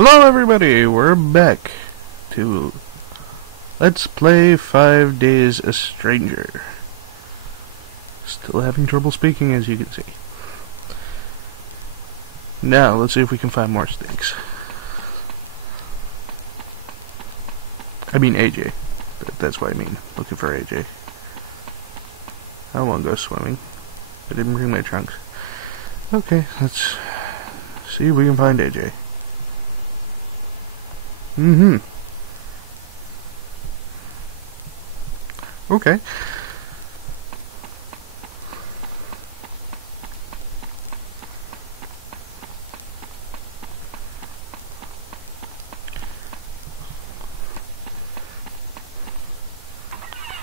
Hello everybody, we're back to Let's Play 5 Days a Stranger. Still having trouble speaking, as you can see. Now, let's see if we can find more stinks. I mean AJ. That's what I mean, looking for AJ. I don't want to go swimming. I didn't bring my trunks. Okay, let's see if we can find AJ. Okay.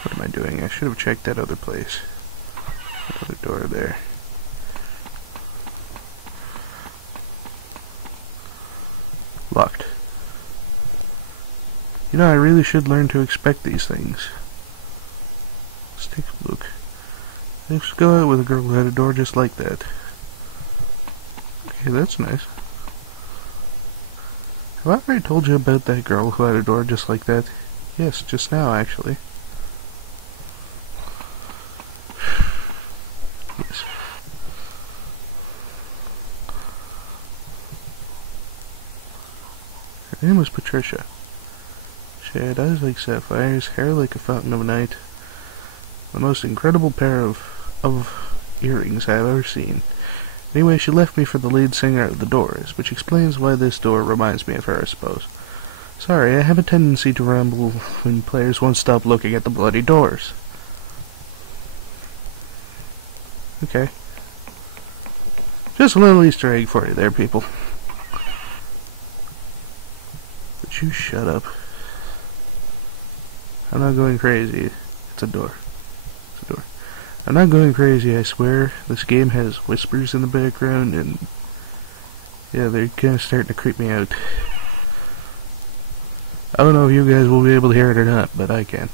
What am I doing? I should have checked that other place. That other door there. Locked. You know, I really should learn to expect these things. Let's take a look. Let's go out with a girl who had a door just like that. Okay, that's nice. Have I already told you about that girl who had a door just like that? Yes, just now, actually. Yes. Her name was Patricia. She had eyes like sapphires, hair like a fountain of night. The most incredible pair of earrings I have ever seen. Anyway, she left me for the lead singer of the Doors, which explains why this door reminds me of her, I suppose. Sorry, I have a tendency to ramble when players won't stop looking at the bloody doors. Okay. Just a little Easter egg for you there, people. Would you shut up? I'm not going crazy. It's a door. It's a door. I'm not going crazy, I swear. This game has whispers in the background, and yeah, they're kind of starting to creep me out. I don't know if you guys will be able to hear it or not, but I can.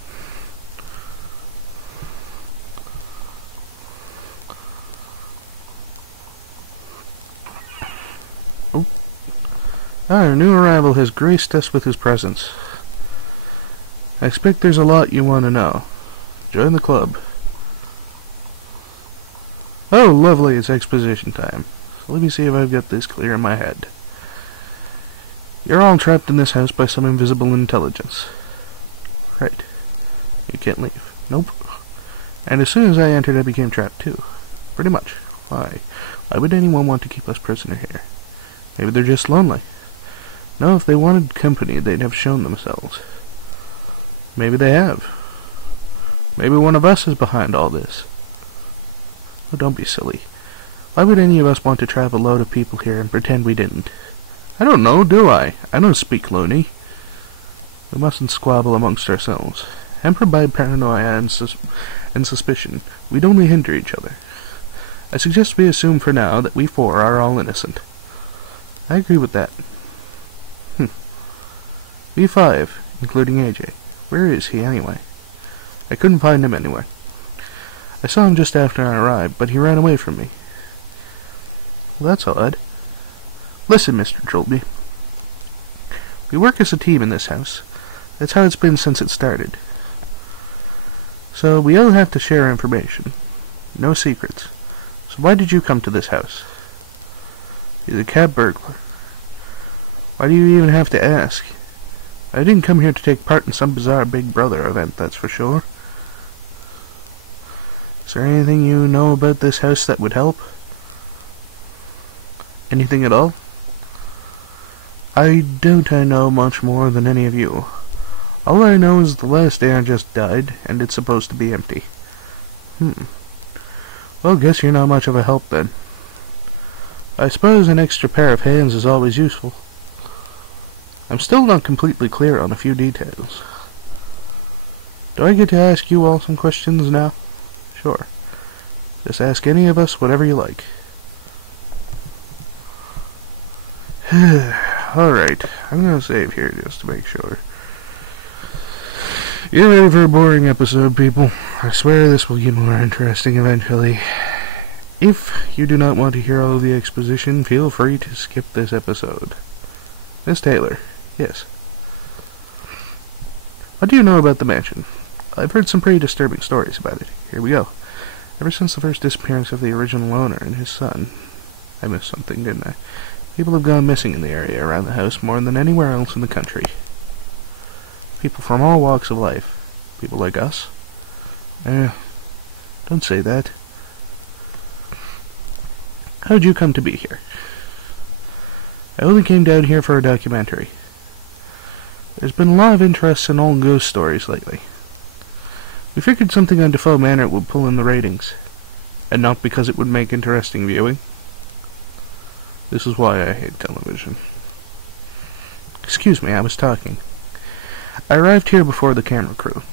Oh. Our new arrival has graced us with his presence. I expect there's a lot you want to know. Join the club. Oh, lovely, it's exposition time. So let me see if I've got this clear in my head. You're all trapped in this house by some invisible intelligence. Right. You can't leave. Nope. And as soon as I entered, I became trapped too. Pretty much. Why? Why would anyone want to keep us prisoner here? Maybe they're just lonely. No, if they wanted company, they'd have shown themselves. Maybe they have. Maybe one of us is behind all this. Oh, don't be silly. Why would any of us want to trap a load of people here and pretend we didn't? I don't know, do I? I don't speak loony. We mustn't squabble amongst ourselves. Hampered by paranoia and suspicion, we'd only hinder each other. I suggest we assume for now that we four are all innocent. I agree with that. We five, including AJ. Where is he, anyway? I couldn't find him anywhere. I saw him just after I arrived, but he ran away from me. Well, that's odd. Listen, Mr. Trilby. We work as a team in this house. That's how it's been since it started. So we all have to share information. No secrets. So why did you come to this house? He's a cat burglar. Why do you even have to ask? I didn't come here to take part in some bizarre Big Brother event, that's for sure. Is there anything you know about this house that would help? Anything at all? I doubt I know much more than any of you. All I know is the last heir just died, and it's supposed to be empty. Well, guess you're not much of a help then. I suppose an extra pair of hands is always useful. I'm still not completely clear on a few details. Do I get to ask you all some questions now? Sure. Just ask any of us whatever you like. Alright, I'm gonna save here just to make sure. You're ready for a boring episode, people. I swear this will get more interesting eventually. If you do not want to hear all of the exposition, feel free to skip this episode. Miss Taylor. Yes. What do you know about the mansion? I've heard some pretty disturbing stories about it. Here we go. Ever since the first disappearance of the original owner and his son... I missed something, didn't I? People have gone missing in the area around the house more than anywhere else in the country. People from all walks of life. People like us. Don't say that. How did you come to be here? I only came down here for a documentary. There's been a lot of interest in old ghost stories lately. We figured something on Defoe Manor would pull in the ratings, and not because it would make interesting viewing. This is why I hate television. Excuse me, I was talking. I arrived here before the camera crew.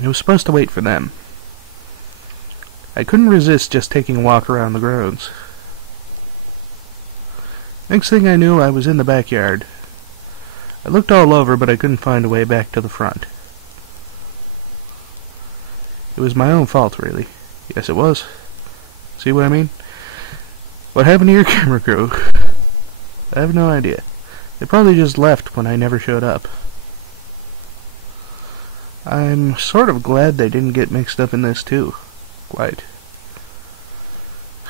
I was supposed to wait for them. I couldn't resist just taking a walk around the grounds. Next thing I knew, I was in the backyard. I looked all over, but I couldn't find a way back to the front. It was my own fault, really. Yes, it was. See what I mean? What happened to your camera crew? I have no idea. They probably just left when I never showed up. I'm sort of glad they didn't get mixed up in this, too. Quite.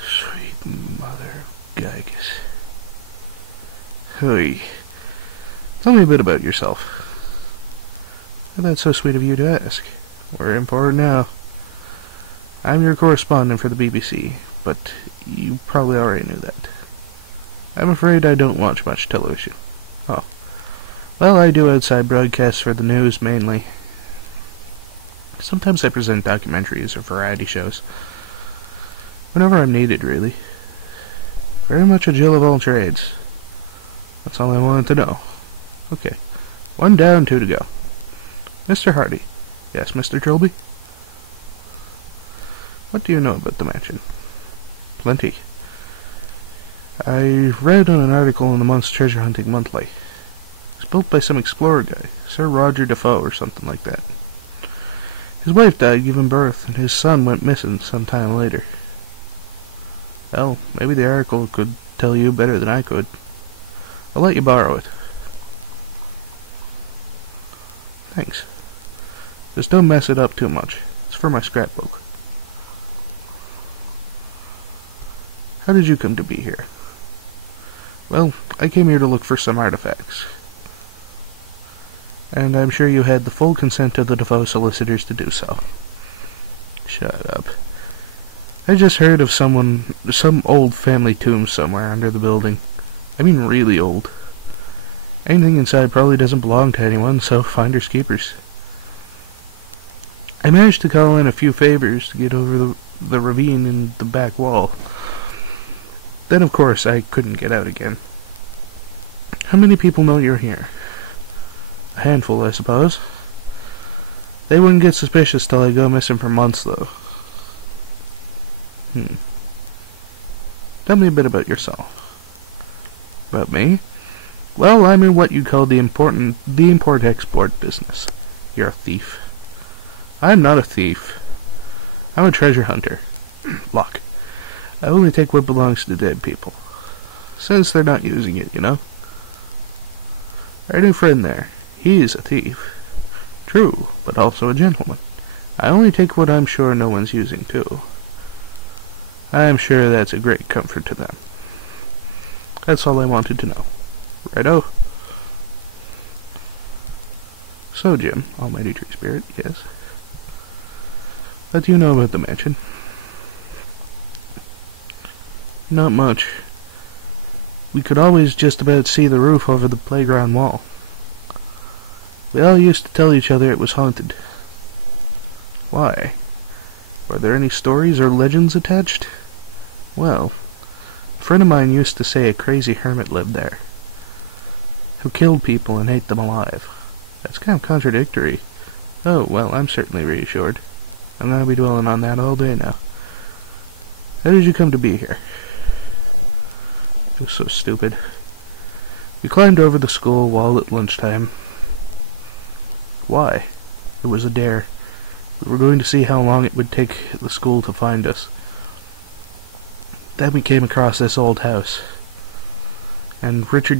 Sweet mother of Gygas. Hooey. Tell me a bit about yourself. Oh, that's so sweet of you to ask. We're in for it now. I'm your correspondent for the BBC, but you probably already knew that. I'm afraid I don't watch much television. Oh. Well, I do outside broadcasts for the news, mainly. Sometimes I present documentaries or variety shows. Whenever I'm needed, really. Very much a Jill of all trades. That's all I wanted to know. Okay. 1 down, 2 to go. Mr. Hardy. Yes, Mr. Trilby? What do you know about the mansion? Plenty. I read on an article in the month's Treasure Hunting Monthly. It was built by some explorer guy, Sir Roger Defoe or something like that. His wife died giving birth, and his son went missing some time later. Well, maybe the article could tell you better than I could. I'll let you borrow it. Thanks. Just don't mess it up too much. It's for my scrapbook. How did you come to be here? Well, I came here to look for some artifacts. And I'm sure you had the full consent of the Defoe solicitors to do so. Shut up. I just heard of some old family tomb somewhere under the building. I mean really old. Anything inside probably doesn't belong to anyone, so finders keepers. I managed to call in a few favors to get over the ravine in the back wall. Then, of course, I couldn't get out again. How many people know you're here? A handful, I suppose. They wouldn't get suspicious till I go missing for months, though. Tell me a bit about yourself. About me? Well, I'm in what you'd call the import-export business. You're a thief. I'm not a thief. I'm a treasure hunter. Look, I only take what belongs to dead people. Since they're not using it, you know? Our new friend there, he is a thief. True, but also a gentleman. I only take what I'm sure no one's using, too. I'm sure that's a great comfort to them. That's all I wanted to know. Righto. So, Jim, Almighty Tree Spirit, yes? What do you know about the mansion? Not much. We could always just about see the roof over the playground wall. We all used to tell each other it was haunted. Why? Were there any stories or legends attached? Well, a friend of mine used to say a crazy hermit lived there, who killed people and ate them alive. That's kind of contradictory. Oh, well, I'm certainly reassured. I'm going to be dwelling on that all day now. How did you come to be here? It was so stupid. We climbed over the school wall at lunchtime. Why? It was a dare. We were going to see how long it would take the school to find us. Then we came across this old house. And Richard